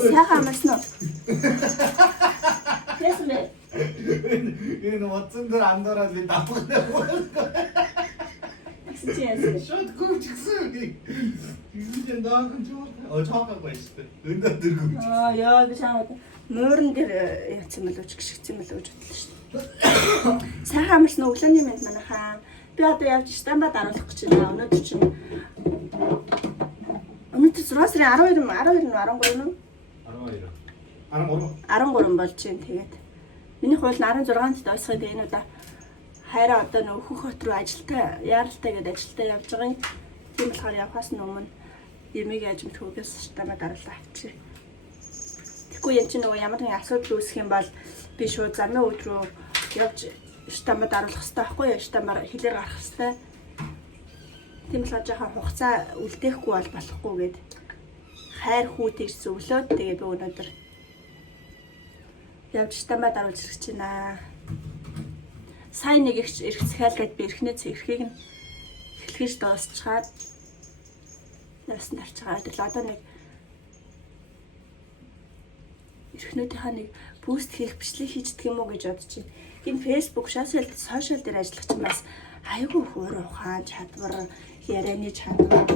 сайхан амарсан уу? Яасан бэ? Энэ утсан дээр андаараад би давхна. Чи яасан? Шот гүвч гсэн. Юунд даахын жоо. Чаага байштай. Өндөө дэргүм. Яа би шаа муурн дээр яцсан мэл үуч гიშгцэн мэл үуч бодлоо шүү дээ. Сайхан амарсан өглөөний мэнд манайхаа. Би одоо явж Стамбад аруулах гэж байна. Өнөөдөр чинь 6 сарын 12 нь 13 нь 13 болж байна. Тэгээд миний хууль нь 16-нд дойсгоо энэ удаа хайраа одоо нөх хөх хот руу ажилтаа яаралтай гэдэг ажилтаа явж байгаа юм. Тийм болохоор явхаас өмнө ямиг яаж мэдхүүгээс Стамбад аруулаа авчи. Тэгэхгүй юм чи нөгөө ямар нэгэн асуудал үүсэх юм бол би шууд замын өдөр рүү явж Стамбад аруулах хэрэгтэй байхгүй юу? Стамбаар хэлээр гарах хэрэгтэй. Тийм болохоор жоохон хугацаа үлдээхгүй бол болохгүй гээд хайр хүүтэйг зөвлөөд тэгээд өнөөдөр явж Стамбад аруулж ирэх гэж байна. Сайн нэг их захиалгаад би эрхнээс эрхийг нь эхлэхэж дуусчаад явсан тарч байгаа. Тэгэл одоо нэг эрхнүүдийнхаа нэг пост хийх бичлэг хийдэг юм уу гэж бодож байна. Энэ Facebook, сошиал дээр ажиллах чинь бас айгүй хөөр ухаан чадвар, ярианы чадвар.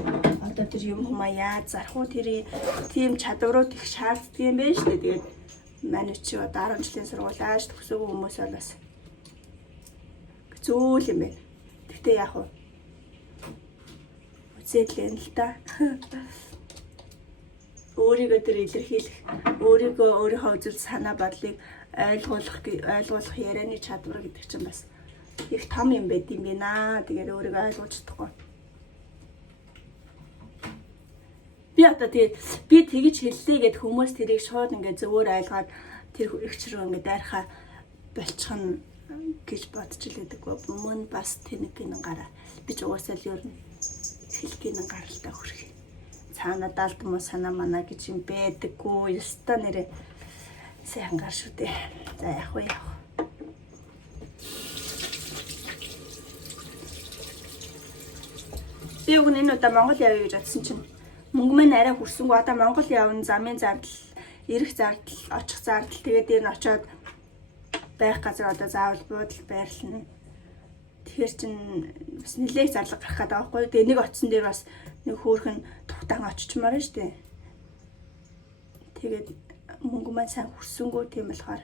Одоо тэр юм хүмүүс яаж зарах уу тэр тийм чадварууд их шаарддаг юм байна шүү дээ. Тэгээд манай чи одоо 10 жилийн сургуулиаш төгсөөгүй хүмүүс бол бас зөөл юм байна. Тэгтээ яах вэ? Үзээлэн л та. Өөрийгөө тэр илэрхийлэх, өөрийнхөө үзэл санаа бодлыг ойлгуулах ярианы чадвар гэдэг чинь бас их том юм байт юм байна. Тэгээд өөрийгөө ойлгуулж чадахгүй. Би одоо би тэгж хэллээ гэд хүмүүс тэрийг шууд ингээд зөвөр ойлгоод тэр ихч рүү ингээд дайрахаа болчих нь гэж бодож илээдэг. Мөн бас тэнэг гараа. Би ч угаасаа л ер нь хэлхийнэн гаралтай хүрэх. Цаана даалт муу санаа мана гэж юм байдаггүй. Ёстой нэрээ сайн гар шүү дээ. За яах вэ? Би өгн энэ удаа Монгол явъя гэж бодсон чинь мөнгө мань арай хүрсэнгүй. Одоо Монгол явна, замын зардал, ирэх зардал, очих зардал тэгээд дээр нь очиод байх газар одоо заавал буудал байрлана. Тэгэхээр чин бас нэлээд зарлага гарах гэдэг байхгүй. Тэгээ нэг очсон дээр бас нэг хөөхөн тухтаан очичмаар нь штэ. Тэгээд мөнгө маань сайн хүрсэнгүй тийм болохоор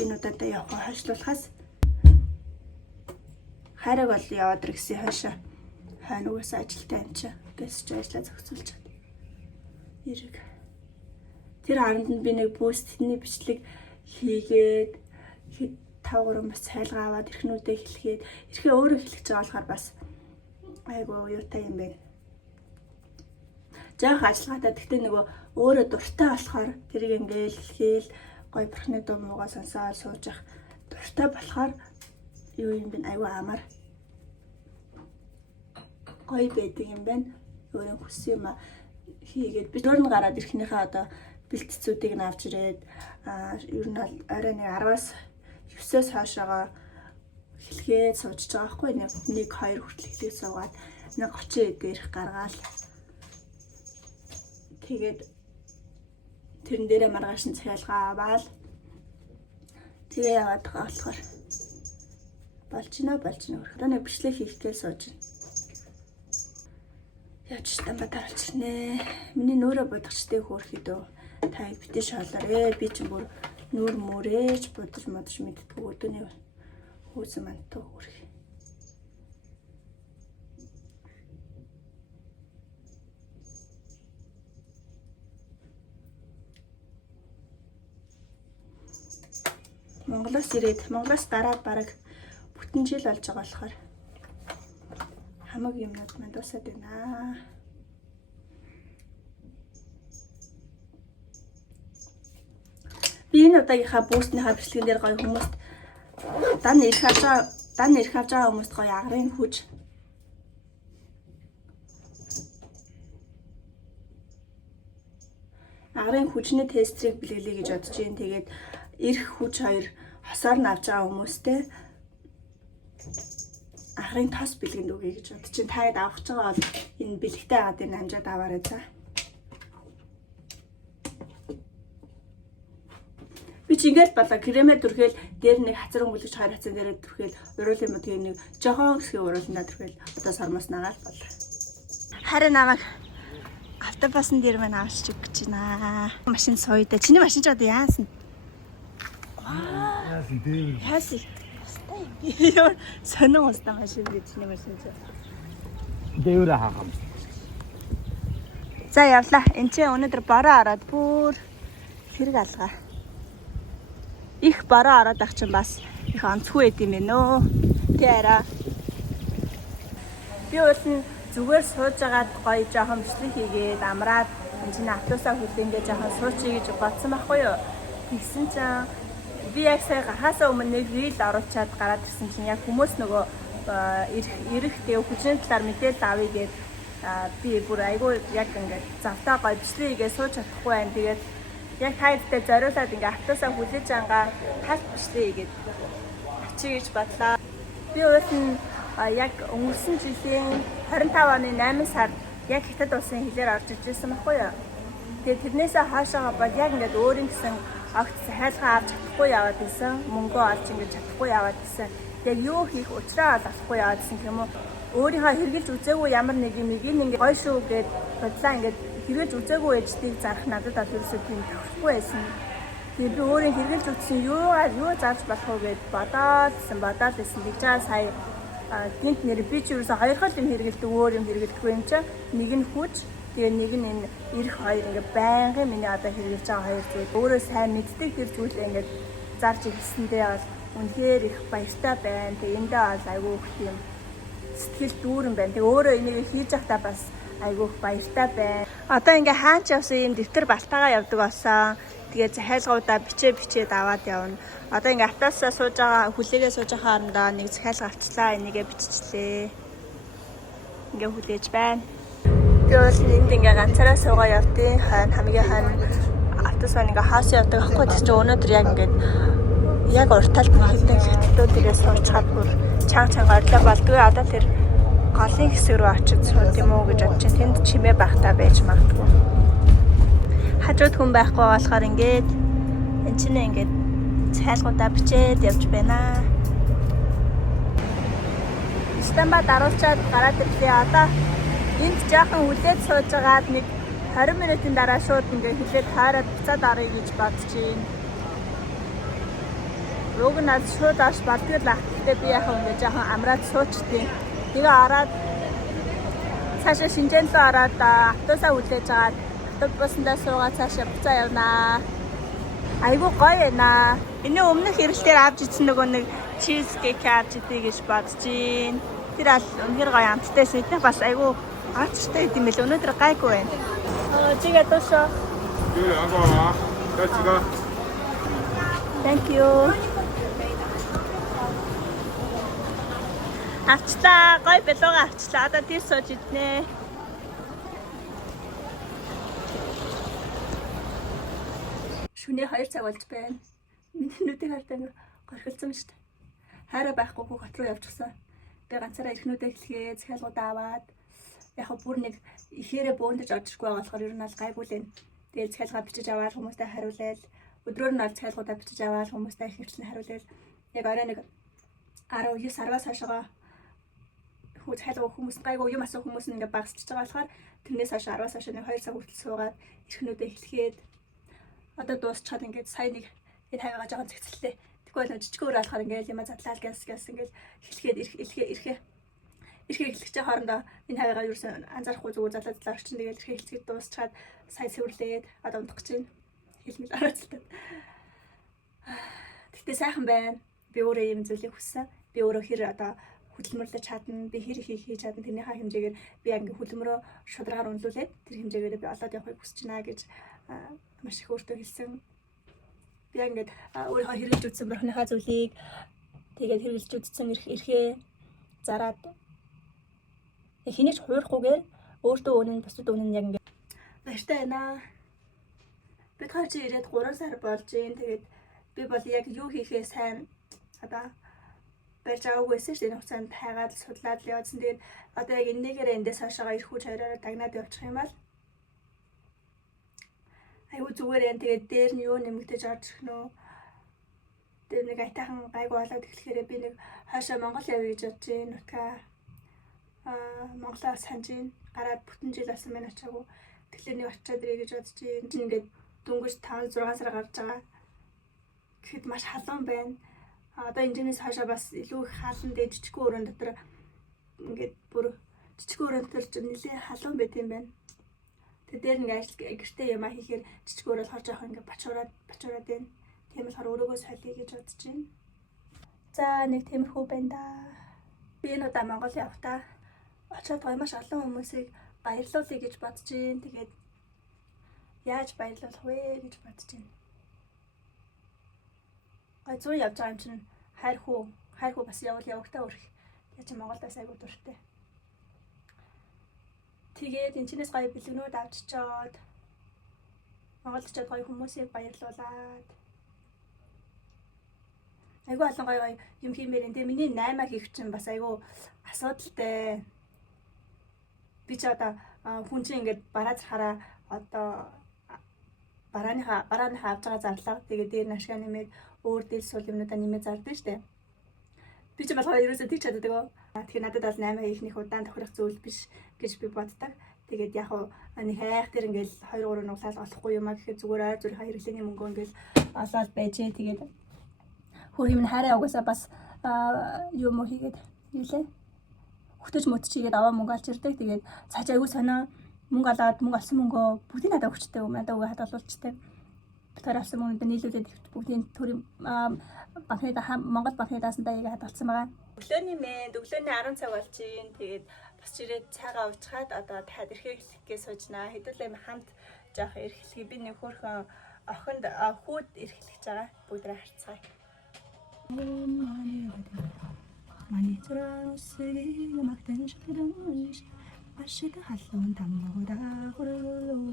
энэ удаадаа явах хойшлуулахаас хайраг бол яваад ирсэн хойшоо. Хань угаасаа ажилтаа юм чи. Гэсч ажиллаа зохицуулж чад. Ирэг. Тэр харанд нь би нэг постны бичлэг хийгээд 5-3 бас цайлгаа аваад эрхнүүдээ хэлгээд эрхээ өөрөө хэлэх гэж байгаа болохоор бас айгуу юутай юм бэ. Жаах ажиллагаатай гэхдээ нөгөө өөрөө дуртай болохоор тэрийг ингээл хэлээл гой бурхны дуу муугаа сонсоод сууж явах дуртай болохоор юу юм бэ айгуу амар гой байдаг юм байна. Өөрөө хүссэн юм хийгээд би дөрөв гараад эрхнийхээ одоо бэлтцүүдийг нь авч ирээд ер нь арай нэг 10-аас 9-оос хаашаага хэлгээд сууж байгаа байхгүй нэг 2 хүртэл хэлээд суугаад нэг 30 эдгээрх гаргаал тэгээд тэрэн дээрээ маргааш нь цайлгаа аваад тэгээ яваад байгаа болохоор болж байна. Одоо нэг бичлэг хийх гэж сууж байна. Яаж Стамбад орчихнэ. Миний нөөрэ бодгочтой хөөрхий дөө. Та битээ шоолоорэ. Би ч бүр нүүр мөрөөж бодож мэддэг өдөөний хөөсөн мантаа хөөрхий. Монголоос гараад бараг бүтэн жил болж байгаа болохоор хамаг юмнууд манд дуусаад байна. Би энэ удаагийнхаа бүүстнийхаа бичлэгэн дээр гоё хүмүүст дан ирэх авч байгаа хүмүүст гоё агрын хүч агрын хүчний тестрийг бэлгэлээ гэж бодож байна. Тэгээд ирэх хүч хоёр хосоор нь авч байгаа хүмүүстэй агрын тос бэлгэнд өгье гэж бодож байна. Таад авах гэж байгаа бол энэ бэлэгтэй аваад энэ амжаад аваарай за. чи ингээл болоо кремээр дүрхэл дээр нэг хацар өнгөлөж хоёр хацан дээр дүрхэл уруулын мод тийм нэг жохон хэсгийг уруулнаа дүрхэл одоо сормоос нагаад болоо. Харин намайг автобусан дээр мань авчиж өгч байна. Машин сойдоо. Чиний машин ч одоо яасан? Яасан дээр. Яасан? Яа, сонин устаа машин гэж чиний машин ч. Дээр хаахам. За явлаа. Энд чинь өнөөдөр бороо ороод бүр хэрэг алгаа. Их бороо ороод ах чинь бас их онцгүй байд юм байна өө. Тэ араа. Би уулын зүгээр сууж агаад гоё жоохон бичлэг хийгээд амраад энэ чинь автобусаа хүлээ ингээд жоохон суучий гэж бодсон байхгүй юу. Тэгсэн чинь би яг сая гарахаасаа өмнө нэг рил оруулчаад гараад ирсэн чинь яг хүмүүс нөгөө ирэх тэгээ хүчний талаар мэдээлэл авъя гээд би бүр айгүй яг ингээд завтаа гоё бичлэг хийгээд сууж чадахгүй байна. Тэгээд яг тайлбартай зориулаад ингээд автобусаа хүлээж ангаа талт бичлэг хийгээд ачиж гэж бодлоо. Би уулын яг өнгөрсөн жилийн 25 оны 8 сард яг Хятад улсын хилээр орж ижсэн байхгүй юу. Тэгээд тэрнээсээ хаашаага бол яг ингээд өөрийн гэсэн огт захиалгаа авч чадахгүй яваад исэн. Мөнгөө олж ингээд чадахгүй яваад исэн. Яг юу хийх учраа олохгүй яваад исэн юм уу. Өөрийнхөө хэрглэж үзээгүй ямар нэг юм ингээд гоё шүү гэд бодлаа ингээд хэрглэж үзээгүй ээжтийг зарах надад бол ерөөсөө тийм тохирохгүй байсан. Тэгээд би өөрийн хэрглэж үзсэн юу зарж болох вэ гэд бодоод исэн. Тэгж байгаа сая гинт нэр би ч ерөөсө хоёр хол юм хэрэгэлдэг өөр юм хэрэгэлдэггүй юм чинь нэг нь хүч тэгээ нэг нь энэ ирэх хоёр ингээ байнгын миний одоо хэрэгэлж байгаа хоёр зүйл өөрөө сайн мэддэг тэр зүйлээ ингээ зарж ирсэндээ бол үнэхээр их баяртай байна. Тэгээ эндээ бол айгүй их тийм сэтгэл дүүрэн байна. Тэгээ өөрөө энийг хийж байхдаа бас айгүй их баяртай байна. Одоо ингээ хаан ч явсан юм дэвтэр балтаагаа явдаг болсон. Тэгээ захиалгуудаа бичээд аваад явна. Одоо ингээ автобусаа сууж байгаа хүлээгээ сууж байгаа хаандаа нэг захиалга авчлаа. Энийгээ биччихлээ. Ингээ хүлээж байна. Би бол энд ингээ ганцаараа суугаа явдیں۔ Хамгийн хойно автобусаа ингээ хаос явдаг аахгүй ч өнөөдөр яг ингээ яг урталт хэдэн хятадууд тэгээ суучаад бүр чанга орлоо болдгоо. Одоо тэр голын хэсэг рүү очиж сууд юм уу гэж бодож байна. Тэнд чимээ байхтаа байж магадгүй. Хажууд хүн байхгүй болохоор ингээд энэ чинь ингээд цайлгуудаа бичээд явж байна. Стамба даруучаад гараад ирлээ. Одоо энд жаахан үлээд сууж байгаад нэг 20 минутын дараа шууд ингээд хүлээд таараад буцаад оръё гэж бодож байна. Уг нь аз шууд аш бардгал ах. Гэтэ би яг ингээд жаахан амраад суучдیں۔ Тэгээ ороод цаашаа Шинжээн рүү ороод автобусаа хүлээж агаад автобусандаа суугаад цаашаа буцаа явнаа. Айгуу гоё байна. Энэ өмнөх хэрэглээр авч ирсэн нөгөө нэг чиз кейк авч идэ гэж бодож байна. Тэр аль үнэхээр гоё амттай сэднэх бас айгуу арчтай юм байл. Өнөөдөр гайгүй байна. Чигээ тошо. Юу агаа. Тачига. Thank you. Авчлаа. Гоё белуга авчлаа. Одоо тэр сууж иднэ. Шөнийн 2 цаг болж байна. Миний нүдийг хартаа горхилсан шүү дээ. Хайраа байхгүй хот руу явчихсан. Би ганцаараа эрхнүүдээ хэлгээ, захиалгуудаа аваад яг бүр нэг ихээрээ бөөндөж орчихгүй байгаа болохоор ер нь аль гайгүй л байна. Тэгээд захиалгаа бичиж аваад хүмүүстэй хариулаад өдрөөр нь аль захиалгуудаа бичиж аваад хүмүүстэй ихвчлэн хариулаад яг орой нэг 19-10-аас хойшоо захиалгаа хүмүүс гайгүй юм асуу хүмүүс ингээ багасчихж байгаа болохоор тэрнээс хойш 10-аас хойш нэг 2 цаг хүртэл суугаад эрхнүүдээ хэлгээд одоо дуусчихад ингээд сая нэг энэ хавьяага жоохон цэгцэлтэй. Тэгвэл нөө жижигөр болохоор ингээд юм задлал гэс ингээд эхлэхэд эхлэх хоорондоо энэ хавьяага юу гэсэн анзаарахгүй зүгээр задлал орчин тэгээд эхлэхэд дуусчихад сая цэвэрлээд одоо унтах гэж байна. Хэлмэл арацтай. Гэтэ сайхан байна. Би өөрөө юм зүйлийг хүссэн. Би өөрөө хэр одоо хөдөлмөрлөж чадна, би хэр их хийж чадна тэрнийхээ хэмжээгээр би ингээ хөдөлмөрөө шударгаар үнэлүүлээд тэр хэмжээгээр би олоод явахыг хүсэж байна гэж маш их өөртөө хэлсэн. Би ингээд өөрийнхөө хэрэгжилж үзсэн бурхныхаа зүйлийг тэгээд хэрэгжилж үзсэн эрхээ зараад хинэж хуурахгүйгээр өөртөө үнэн бусдад үнэн яг ингээд баяртай байна. Би тооч ирээд 3 сар болж юм. Тэгээд би бол яг юу хийхээ сайн одоо барьж аваагүйсэн шүү дээ. Энэ хугацаанд хайгаад судлаад л явуулсан. Тэгээд одоо яг энэгээр эндээс хойшоо ирэх хүч хоёроор дагнаад явчих юм бол аюу зүгээр юм. Тэгээд дээр нь юу нэмэгдэж орж ирэх нөө Тэгээ нэг айтайхан гайгүй болоод эхлэхээр би нэг хойшоо Монгол явъя гэж бодож байна. Нутгаа Монголоо санаж байна. Гараад бүтэн жил болсон байна очаагүй. Тэгэхээр нэг очиод ирээ гэж бодож байна. Чинь ингээд дөнгөж 5-6 сар гарч байгаа. Гэхэд маш халуун байна. Одоо энэнээс хойшоо бас илүү их хаалан дээд жижигхэн өрөөнд дотор ингээд бүр жижигхэн өрөөнд дотор нэлээд халуун байт юм байна. Тэгээ дээр нэг ажил гэртээ юм хийхээр жижиг өрөөл хорж явах ингээд бачуураад байна. Тийм болохоор өрөөгөө солиё гэж бодож байна. За нэг тиймэрхүү байна да. Би энэ удаа Монгол явахдаа очоод маш олон хүмүүсийг баярлуулъя гэж бодож байна. Тэгээд яаж баярлуулах вэ гэж бодож байна. Гой зуун явж байгаа юм чинь хайр хүү бас явагтаа өрөх. Тэгээ чи Монголд бас айгүй дуртай. Тэгээд энэчнээс гоё бэлгэнүүд авчичоод Монголд очиод гоё хүмүүсийг баярлуулад айгүй олон гоё юм хиймээр энэ миний 8 хийх чинь бас айгүй асуудалтай. Би ч одоо хүн чинь ингээд бараа зарахаараа одоо барааныхаа авч байгаа зарлага тэгээд дээр нь ашгаа нэмээд өөр дээл сул юмнуудаа нэмээд зардаг штэ. Би ч болохоор ерөөсөө тэгж чаддаг. Тэгэхээр надад бол 8 хийхнийх удаан тохирох зүйл биш гэж би боддог. Тэгээд яг нэг хайх тэр ингээл 2-3 нуглаал олохгүй юм а гэхэд зүгээр ойр зүрийн хэрэглээний мөнгөө ингээл олоод байжээ. Тэгээд хөр юм хараа угаасаа бас юм уу хийгээд юулээ. Хөтөж мөтчигээд аваа мөнгө алж ирдэг. Тэгээд цааш аягүй сонио мөнгө олсон мөнгөө бүгдийг надад өгчтэй. Надад өгөө хадгалуулчтай. Тэр авсан мөнгөд нийлүүлээд бүгдийн төрийн Монгол банкны даасандаа яг хадгалсан байгаа. Өглөөний 10 цаг болж байна. Тэгээд бас ирээд цайгаа уучгаад одоо дахиад эрхлэхгээ суужнаа. Хэдүүлээ хамт жоох эрхлэхий би нэг хөрхөн охинд хүүд эрхлэж байгаа. Бүгдээ харцгаая. Мани трансыг магтэн шатранш ашиг халуун таммагда хөрөлөөгөө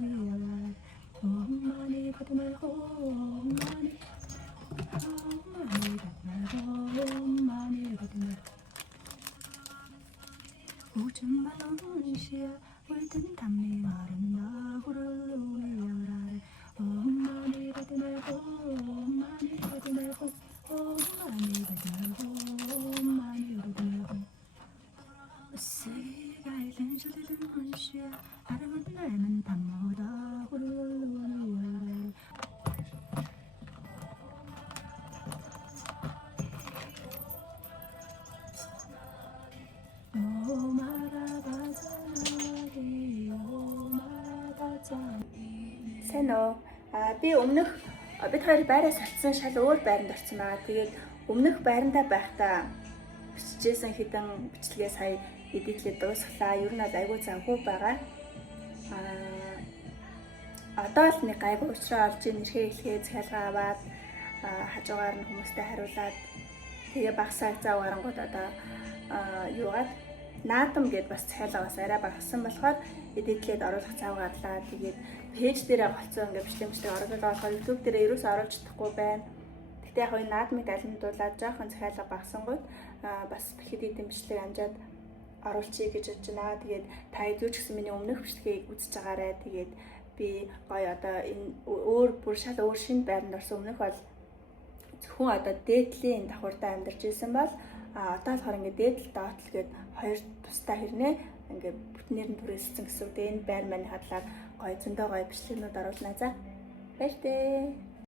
мани батмал мани 우줌만원시야 울든 담미 마른나 후루루미야라 엄마니 바드메고 엄마니 바드메고 엄마니 바드메고 엄마니 바드메고 시가 일른 셔들든 혼시야 아름은 날만 담모다 후루루미야라 Сайн уу? Би өмнөх бид хоёр байраас очсон шал өөр байранд орсон байгаа. Тэгээд өмнөх байрандаа байхдаа бичижсэн хэдэн бичлэгээ сая эдитлээ дуусглаа. Ер нь бол айгүй занхүү байгаа. Одоо л нэг айгүй уучраа олж нэрхээ хэлхээ захиалгаа аваад хажуугаар нь хүмүүстэй хариулаад тэгээ багсааг зав гарангууд одоо юугаад наадам гэдээ бас захиалга бас арай багассан болохоор эдитлээд оруулах зав гарлаа. Тэгээд пэйж дээрээ голцоо ингээд бичлэг оруулаад болохоор YouTube дээрээ ерөөсөө оруулж чадахгүй байна. Гэтэ яг энэ наадмыг алимдуулаад жоохон захиалга багасангууд бас хэд хэдэн бичлэг амжаад оруулчихъя гэж бодож байна. Тэгээд та юу ч гэсэн миний өмнөх бичлэгийг үзэж байгаарай. Тэгээд би гоё одоо энэ өөр бүр шал өөр шинэ байранд орсон. Өмнөх бол зөвхөн одоо дээдлийн давхурдаа амьдарч ирсэн бол одоо болохоор ингээд дээдл доотл гээд хоёр тусдаа хэрнээ ингээд бүтнээр нь түрээссэн гэсэн үг. Энэ байр маань хадлаар гоё зөндөө гоё бичлэгнүүд оруулнаа. За баяр таа.